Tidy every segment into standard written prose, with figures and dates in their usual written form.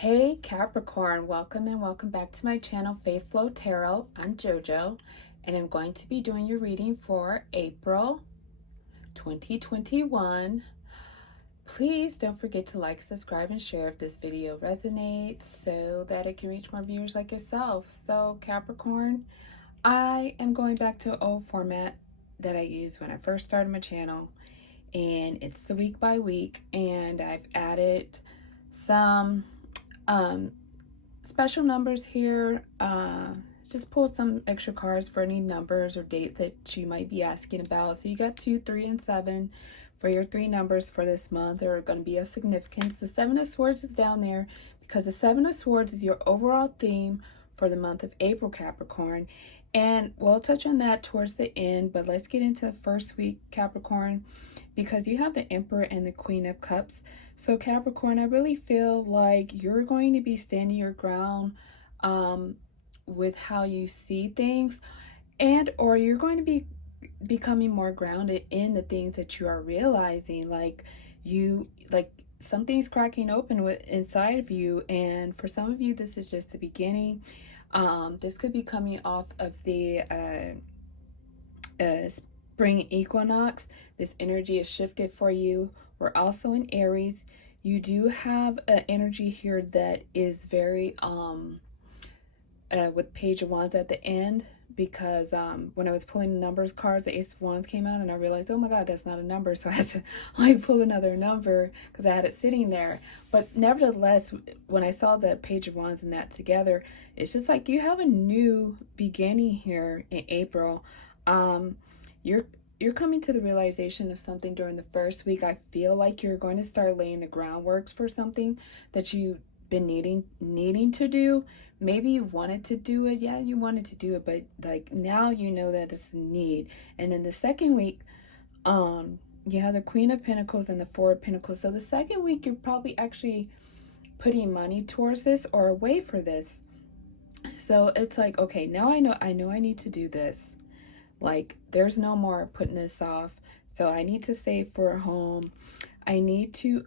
Hey Capricorn, welcome and welcome back to my channel Faith Flow Tarot. I'm JoJo and I'm going to be doing your reading for April 2021. Please don't forget to like, subscribe, and share if this video resonates so that it can reach more viewers like yourself. So Capricorn, I am going back to an old format that I used when I first started my channel, and it's the week by week, and I've added some special numbers here. Just pull some extra cards for any numbers or dates that you might be asking about. So you got 2, 3, and 7 for your 3 numbers for this month. They're going to be of significance. The 7 of Swords is down there because the 7 of Swords is your overall theme for the month of April, Capricorn. And we'll touch on that towards the end, but let's get into the first week, Capricorn, because you have the Emperor and the Queen of Cups. So Capricorn, I really feel like you're going to be standing your ground with how you see things, and or you're going to be becoming more grounded in the things that you are realizing. Like something's cracking open inside of you, and for some of you this is just the beginning. This could be coming off of the spring equinox. This energy is shifted for you. We're also in Aries. You do have an energy here that is very with Page of Wands at the end, because when I was pulling the numbers cards, the Ace of Wands came out and I realized, oh my god, that's not a number. So I had to like pull another number because I had it sitting there. But nevertheless, when I saw the Page of Wands and that together, it's just like you have a new beginning here in April. You're coming to the realization of something during the first week. I feel like you're going to start laying the groundwork for something that you've been needing to do. Maybe you wanted to do it. Yeah, you wanted to do it, but like now you know that it's a need. And in the second week, you have the Queen of Pentacles and the Four of Pentacles. So the second week, you're probably actually putting money towards this or away for this. So it's like, okay, now I know I need to do this. Like, there's no more putting this off. So I need to save for a home. I need to,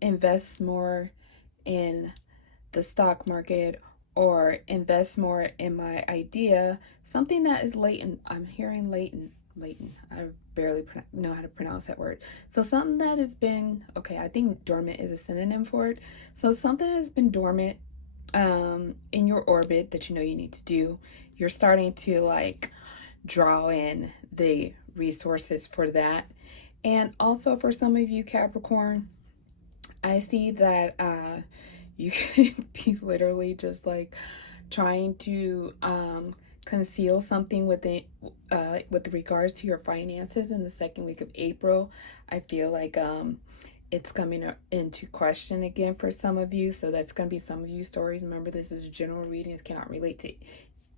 invest more in the stock market, or invest more in my idea. Something that is latent. I'm hearing latent. I barely know how to pronounce that word. So something that has been, okay, I think dormant is a synonym for it. So something that has been dormant in your orbit that you know you need to do. You're starting to like draw in the resources for that. And also for some of you Capricorn, I see that you can be literally just like trying to conceal something with regards to your finances in the second week of April. I feel like it's coming into question again for some of you. So that's going to be some of you stories. Remember, this is a general reading. It cannot relate to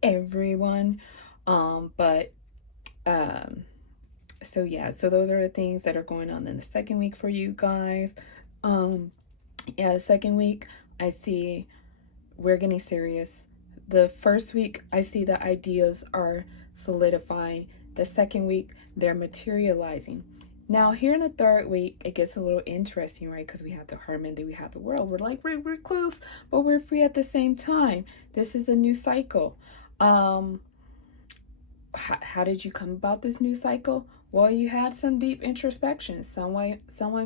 everyone. So yeah, so those are the things that are going on in the second week for you guys. Yeah, the second week, I see we're getting serious. The first week, I see the ideas are solidifying. The second week, they're materializing. Now, here in the third week, it gets a little interesting, right? Because we have the Hermit, then we have the World. We're like, we're close, but we're free at the same time. This is a new cycle. How did you come about this new cycle? Well, you had some deep introspection. Someone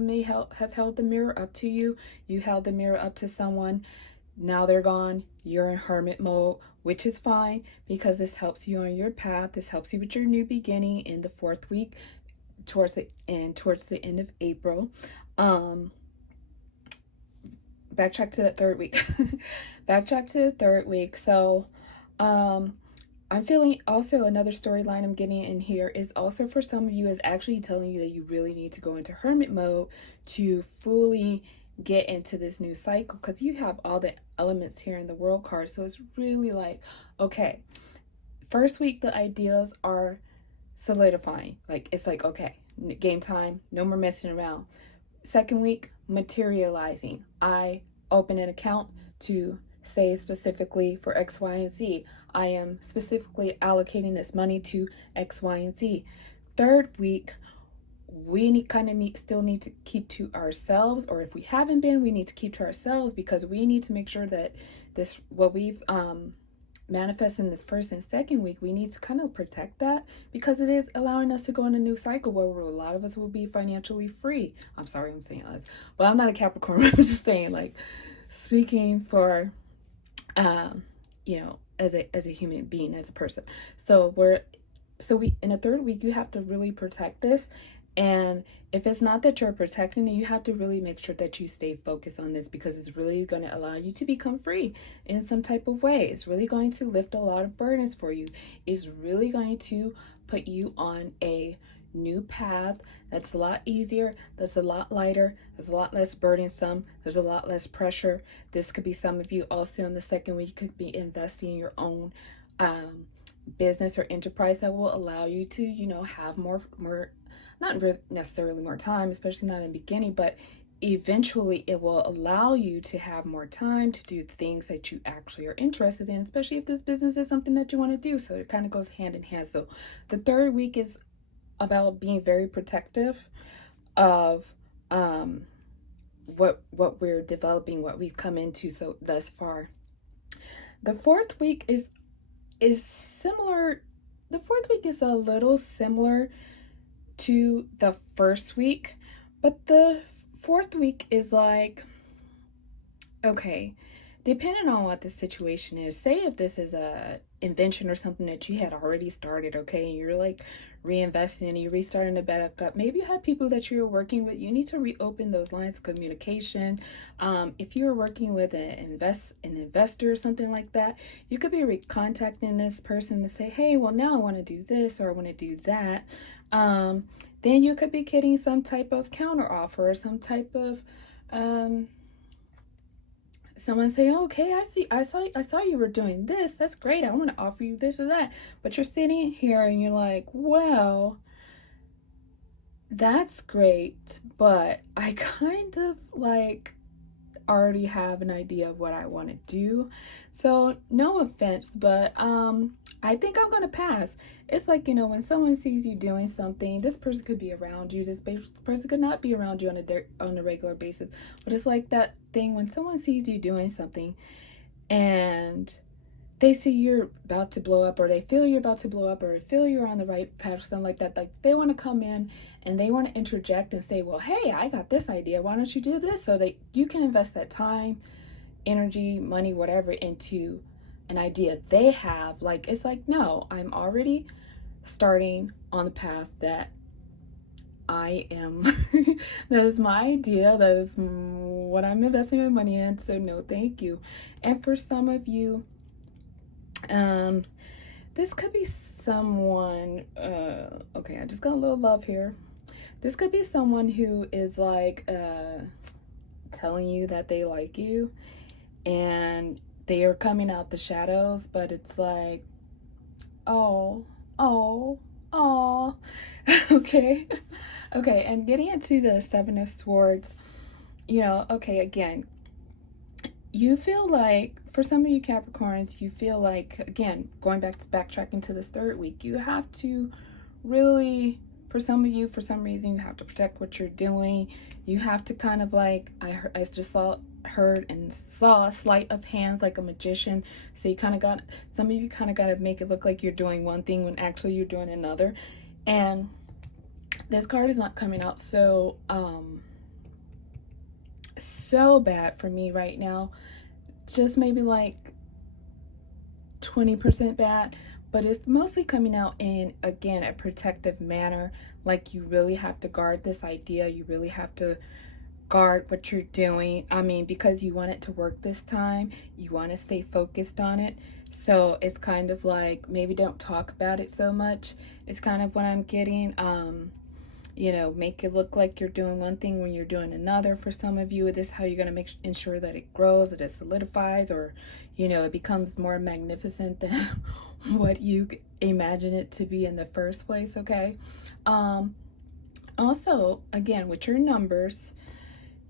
may have held the mirror up to you. You held the mirror up to someone. Now they're gone. You're in hermit mode, which is fine because this helps you on your path. This helps you with your new beginning in the fourth week, towards the end of April. Backtrack to that third week. Backtrack to the third week. So, I'm feeling also another storyline I'm getting in here is also for some of you is actually telling you that you really need to go into hermit mode to fully get into this new cycle, because you have all the elements here in the World card. So it's really like, okay, first week the ideas are solidifying. Like, it's like, okay, game time, no more messing around. Second week, materializing. I open an account to save specifically for X, Y, and Z. I am specifically allocating this money to X, Y, and Z. Third week, we still need to keep to ourselves, or if we haven't been, we need to keep to ourselves, because we need to make sure that this, what we've manifest in this first and second week, we need to kind of protect that, because it is allowing us to go in a new cycle where a lot of us will be financially free. I'm sorry I'm saying us, but I'm not a Capricorn. I'm just saying, like, speaking for you know, as a human being, as a person. So we in the third week, you have to really protect this. And if it's not that you're protecting it, you have to really make sure that you stay focused on this, because it's really going to allow you to become free in some type of way. It's really going to lift a lot of burdens for you. It's really going to put you on a new path that's a lot easier, that's a lot lighter, there's a lot less burdensome, there's a lot less pressure. This could be some of you also in the second week, you could be investing in your own business or enterprise that will allow you to, you know, have more not necessarily more time, especially not in the beginning, but eventually it will allow you to have more time to do things that you actually are interested in, especially if this business is something that you want to do. So it kind of goes hand in hand. So the third week is about being very protective of what we're developing, what we've come into so thus far. The fourth week is similar. The fourth week is a little similar to the first week, but the fourth week is like, okay, depending on what the situation is, say if this is a invention or something that you had already started, okay, and you're like reinvesting and you're restarting to back up, maybe you have people that you're working with, you need to reopen those lines of communication. If you're working with an investor or something like that, you could be contacting this person to say, hey, well, now I want to do this or I want to do that. Then you could be getting some type of counter offer or some type of someone say, okay, I saw you were doing this, that's great, I want to offer you this or that. But you're sitting here and you're like, well, that's great, but I kind of like already have an idea of what I want to do. So no offense, but I think I'm gonna pass. It's like, you know, when someone sees you doing something, this person could be around you, this person could not be around you on a regular basis, but it's like that thing when someone sees you doing something and they see you're about to blow up, or they feel you're about to blow up, or they feel you're on the right path, something like that. Like they want to come in and they want to interject and say, well, hey, I got this idea, why don't you do this? So that you can invest that time, energy, money, whatever, into an idea they have. Like, it's like, no, I'm already starting on the path that I am that is my idea, that is what I'm investing my money in. So no, thank you. And for some of you, this could be someone, okay, I just got a little love here. This could be someone who is like telling you that they like you and they are coming out the shadows, but it's like, oh, okay. Okay, and getting into the Seven of Swords, you know, okay, again, you feel like, for some of you Capricorns, you feel like, again, backtracking to this third week, you have to really, for some of you, for some reason, you have to protect what you're doing. You have to kind of like, I just heard and saw a sleight of hands like a magician. So you kind of got, some of you kind of got to make it look like you're doing one thing when actually you're doing another. And this card is not coming out so bad for me right now, just maybe like 20% bad, but it's mostly coming out in, again, a protective manner. Like you really have to guard this idea, you really have to guard what you're doing. I mean, because you want it to work this time, you want to stay focused on it. So it's kind of like, maybe don't talk about it so much. It's kind of what I'm getting. You know, make it look like you're doing one thing when you're doing another. For some of you, this is how you're going to ensure that it grows, that it solidifies, or, you know, it becomes more magnificent than what you imagine it to be in the first place, okay? Also, again, with your numbers,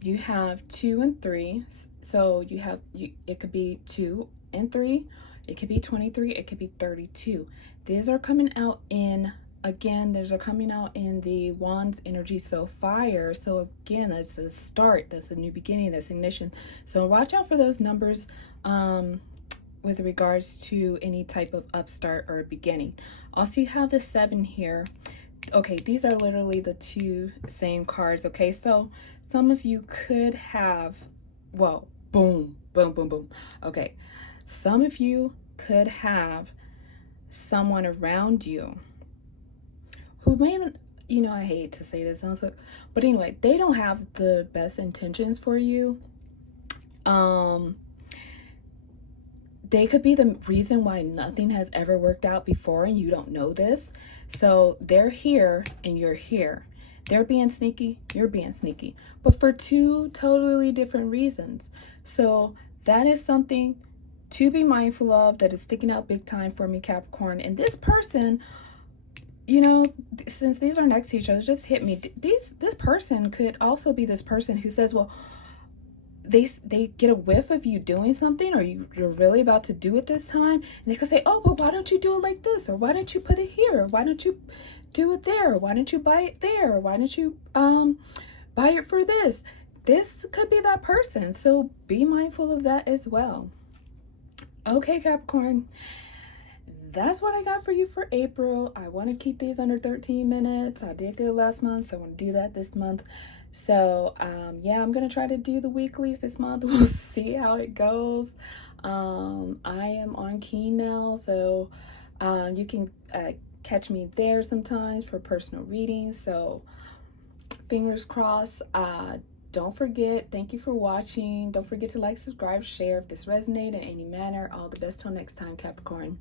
you have 2 and 3. So you have, it could be 2 and 3. It could be 23. It could be 32. These are coming out in again, these are coming out in the Wands energy, so fire. So again, that's a start, that's a new beginning, that's ignition. So watch out for those numbers with regards to any type of upstart or beginning. Also, you have the 7 here. Okay, these are literally the 2 same cards. Okay, so some of you could have, whoa, boom, boom, boom, boom. Okay, some of you could have someone around you who may, you know, I hate to say this also, but anyway, they don't have the best intentions for you. They could be the reason why nothing has ever worked out before and you don't know this. So they're here and you're here. They're being sneaky, you're being sneaky, but for 2 totally different reasons. So that is something to be mindful of, that is sticking out big time for me, Capricorn. And this person, you know, since these are next to each other, just hit me. This person could also be this person who says, well, they get a whiff of you doing something, or you're really about to do it this time, and they could say, oh, well, why don't you do it like this, or why don't you put it here, or why don't you do it there, or why don't you buy it there, or why don't you buy it for this. This could be that person, so be mindful of that as well. Okay, Capricorn, that's what I got for you for April. I want to keep these under 13 minutes. I did good last month, so I want to do that this month. So yeah, I'm gonna try to do the weeklies this month. We'll see how it goes. I am on Keen now, so you can catch me there sometimes for personal readings. So fingers crossed. Don't forget, thank you for watching. Don't forget to like, subscribe, share if this resonated in any manner. All the best till next time, Capricorn.